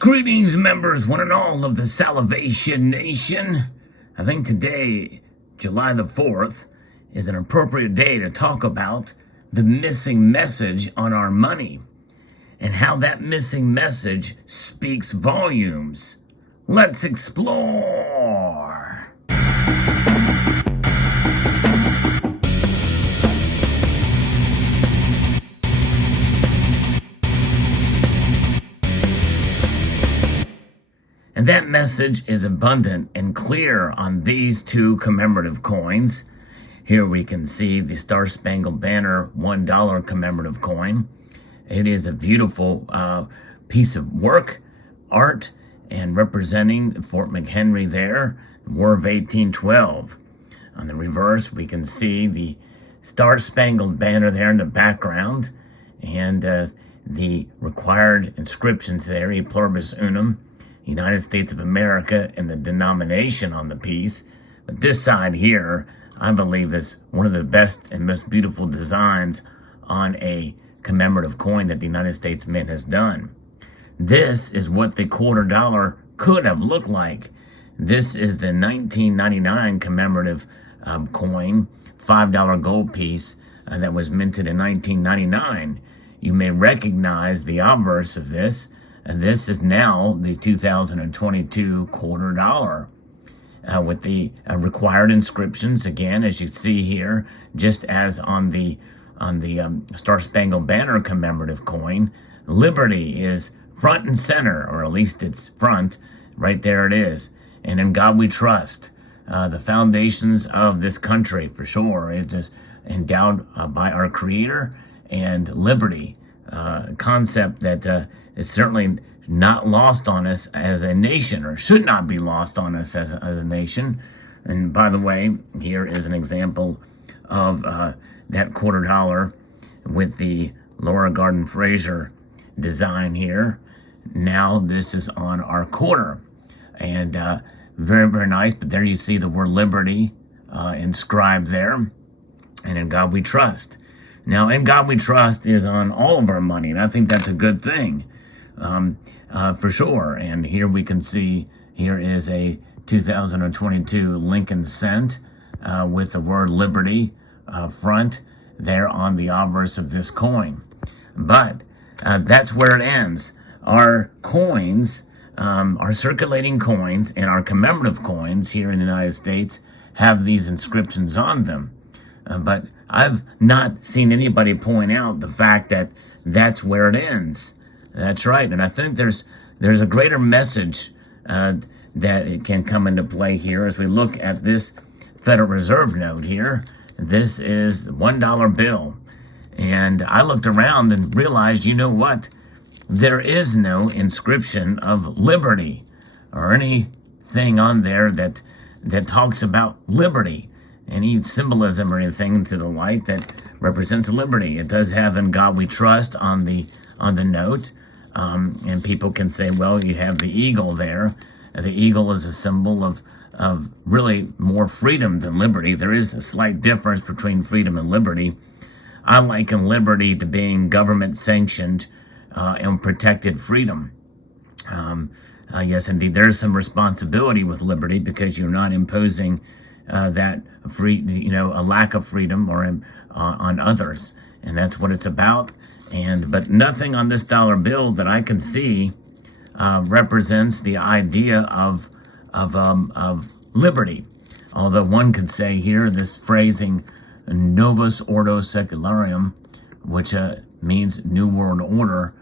Greetings, members, one and all of the Salivation Nation. I think today, July the 4th, is an appropriate day to talk about the missing message on our money and how that missing message speaks volumes. Let's explore. And that message is abundant and clear on these two commemorative coins. Here we can see the Star Spangled Banner $1 commemorative coin. It is a beautiful piece of work, art, and representing Fort McHenry there, the War of 1812. On the reverse, we can see the Star Spangled Banner there in the background, and the required inscriptions there, E Pluribus Unum, United States of America, and the denomination on the piece. But this side here, I believe, is one of the best and most beautiful designs on a commemorative coin that the United States Mint has done. This is what the $quarter could have looked like. This is the 1999 commemorative coin, $5 gold piece that was minted in 1999. You may recognize the obverse of this. This is now the 2022 $quarter with the required inscriptions, again, as you see here, just as on the Star Spangled Banner commemorative coin. Liberty is front and center, or at least it's front. Right there it is. And in God we trust. The foundations of this country, for sure. It is endowed by our Creator, and liberty. Concept that is certainly not lost on us as a nation, or should not be lost on us as a nation. And by the way, here is an example of that $quarter with the Laura Garden Fraser design here. Now this is on our quarter, and very, very nice. But there you see the word liberty inscribed there, and in God we trust. Now, in God we trust is on all of our money, and I think that's a good thing, for sure. And here we can see, here is a 2022 Lincoln cent with the word liberty front there on the obverse of this coin. But that's where it ends. Our coins, our circulating coins and our commemorative coins here in the United States have these inscriptions on them. But I've not seen anybody point out the fact that that's where it ends. That's right. And I think there's a greater message that it can come into play here as we look at this Federal Reserve note here. This is the $1 bill. And I looked around and realized, you know what? There is no inscription of liberty or anything on there that talks about liberty. Any symbolism or anything to the light that represents liberty. It does have "In God We Trust" on the note, and people can say, well, you have the eagle there. The eagle is a symbol of really more freedom than liberty. There is a slight difference between freedom and liberty. I liken liberty to being government sanctioned and protected freedom. Yes, indeed, there is some responsibility with liberty because you're not imposing that a lack of freedom or on others, and that's what it's about. But nothing on this dollar bill that I can see represents the idea of liberty. Although one could say here this phrasing "Novus Ordo Secularum," which means New World Order,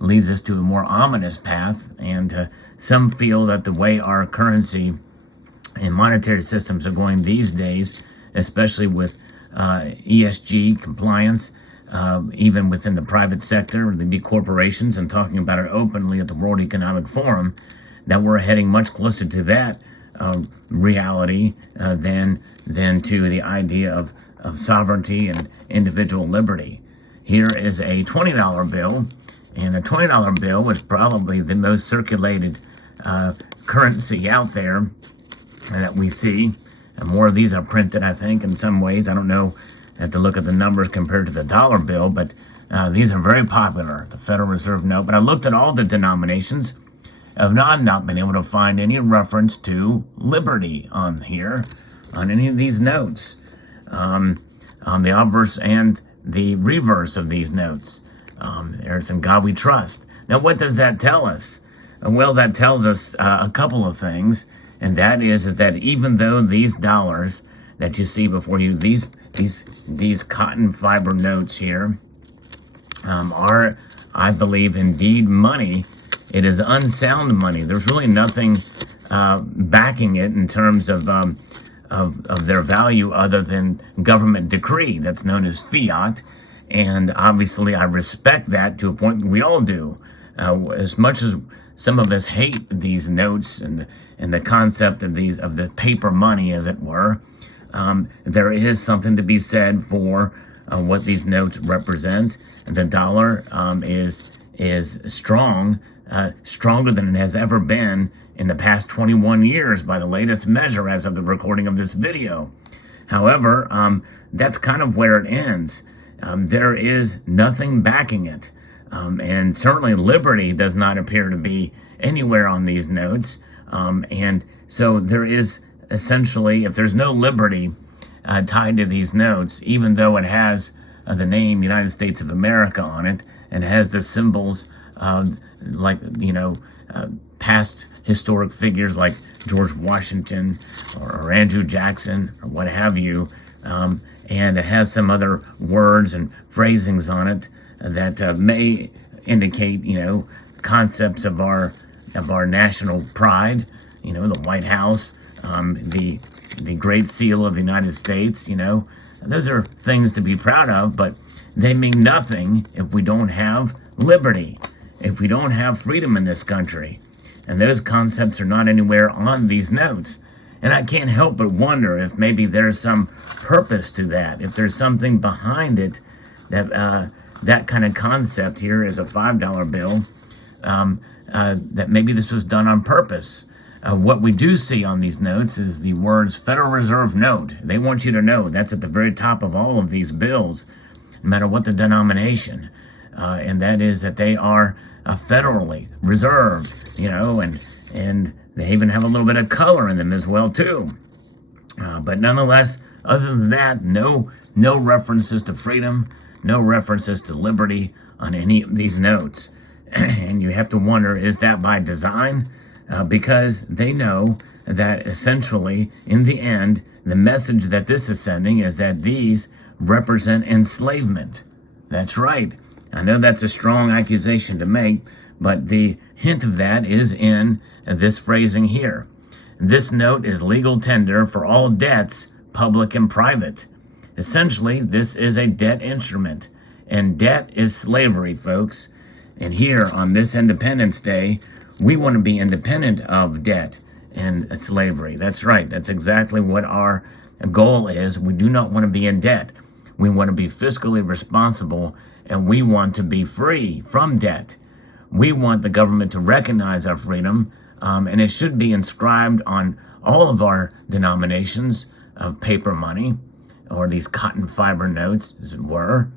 leads us to a more ominous path. And some feel that the way our currency and monetary systems are going these days, especially with ESG compliance, even within the private sector, the big corporations, and talking about it openly at the World Economic Forum, that we're heading much closer to that reality than to the idea of sovereignty and individual liberty. Here is a $20 bill, and a $20 bill is probably the most circulated currency out there that we see. And more of these are printed, I think, in some ways. I don't know, I have to look at the numbers compared to the dollar bill, but These are very popular, the Federal Reserve note. But I looked at all the denominations. I've not been able to find any reference to liberty on here, on any of these notes, on the obverse and the reverse of these notes. There's "In God We Trust." Now, what does that tell us? Well, that tells us a couple of things, and that is that even though these dollars that you see before you, these cotton fiber notes here, are, I believe, indeed money. It is unsound money. There's really nothing backing it in terms of their value other than government decree that's known as fiat. And obviously, I respect that to a point. We all do. As much as some of us hate these notes and the concept of the paper money, as it were, there is something to be said for what these notes represent. The dollar is strong, stronger than it has ever been in the past 21 years by the latest measure as of the recording of this video. However, that's kind of where it ends. There is nothing backing it. And certainly liberty does not appear to be anywhere on these notes. And so there is essentially, if there's no liberty tied to these notes, even though it has the name United States of America on it and has the symbols like, past historic figures like George Washington or Andrew Jackson or what have you, and it has some other words and phrasings on it that may indicate, concepts of our national pride, the White House, the Great Seal of the United States, those are things to be proud of, but they mean nothing if we don't have liberty, if we don't have freedom in this country. And those concepts are not anywhere on these notes. And I can't help but wonder if maybe there's some purpose to that, if there's something behind it, that kind of concept here is a $5 bill, that maybe this was done on purpose. What we do see on these notes is the words Federal Reserve Note. They want you to know that's at the very top of all of these bills, no matter what the denomination. And that is that they are federally reserved, and they even have a little bit of color in them as well, too. But nonetheless, other than that, no references to freedom, no references to liberty on any of these notes. And you have to wonder, is that by design? Because they know that essentially, in the end, the message that this is sending is that these represent enslavement. That's right. I know that's a strong accusation to make, but the hint of that is in this phrasing here. This note is legal tender for all debts, public and private. Essentially, this is a debt instrument, and debt is slavery, folks. And here on this Independence Day, we want to be independent of debt and slavery. That's right. That's exactly what our goal is. We do not want to be in debt. We want to be fiscally responsible, and we want to be free from debt. We want the government to recognize our freedom, and it should be inscribed on all of our denominations of paper money, or these cotton fiber notes, as it were.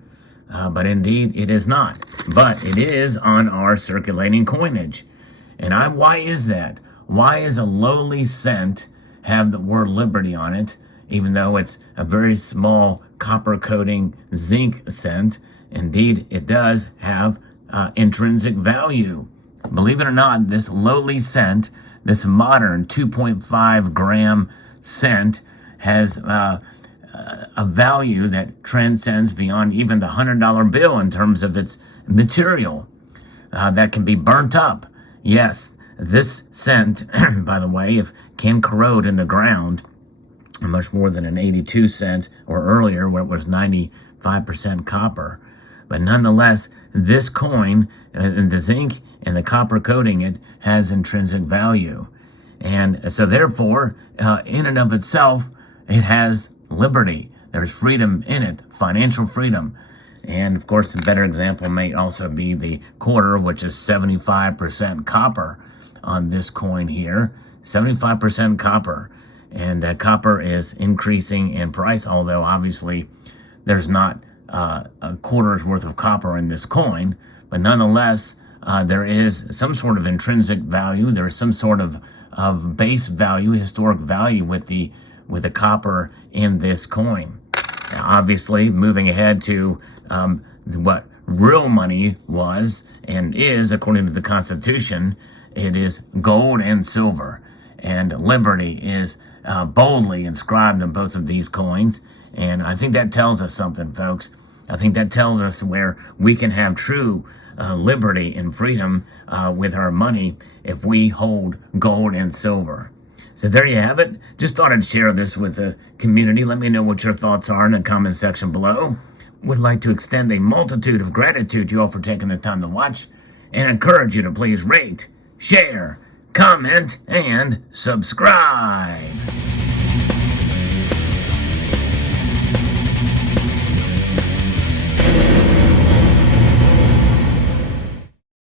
But indeed, it is not. But it is on our circulating coinage. And why is that? Why is a lowly cent have the word liberty on it, even though it's a very small copper coating zinc cent? Indeed, it does have intrinsic value. Believe it or not, this lowly cent, this modern 2.5 gram cent, has a value that transcends beyond even the $100 bill in terms of its material that can be burnt up. Yes, this cent, by the way, can corrode in the ground much more than an 82 cent or earlier where it was 95% copper. But nonetheless, this coin, the zinc and the copper coating it, has intrinsic value. And so therefore, in and of itself, it has liberty. There's freedom in it, financial freedom. And of course, a better example may also be the quarter, which is 75% copper on this coin here. 75% copper. And copper is increasing in price, although obviously there's not a quarter's worth of copper in this coin, but nonetheless, there is some sort of intrinsic value. There is some sort of base value, historic value with the copper in this coin. Now, obviously, moving ahead to what real money was and is, according to the Constitution, it is gold and silver. And liberty is boldly inscribed on both of these coins. And I think that tells us something, folks. I think that tells us where we can have true liberty and freedom with our money if we hold gold and silver. So there you have it. Just thought I'd share this with the community. Let me know what your thoughts are in the comment section below. Would like to extend a multitude of gratitude to you all for taking the time to watch and encourage you to please rate, share, comment, and subscribe.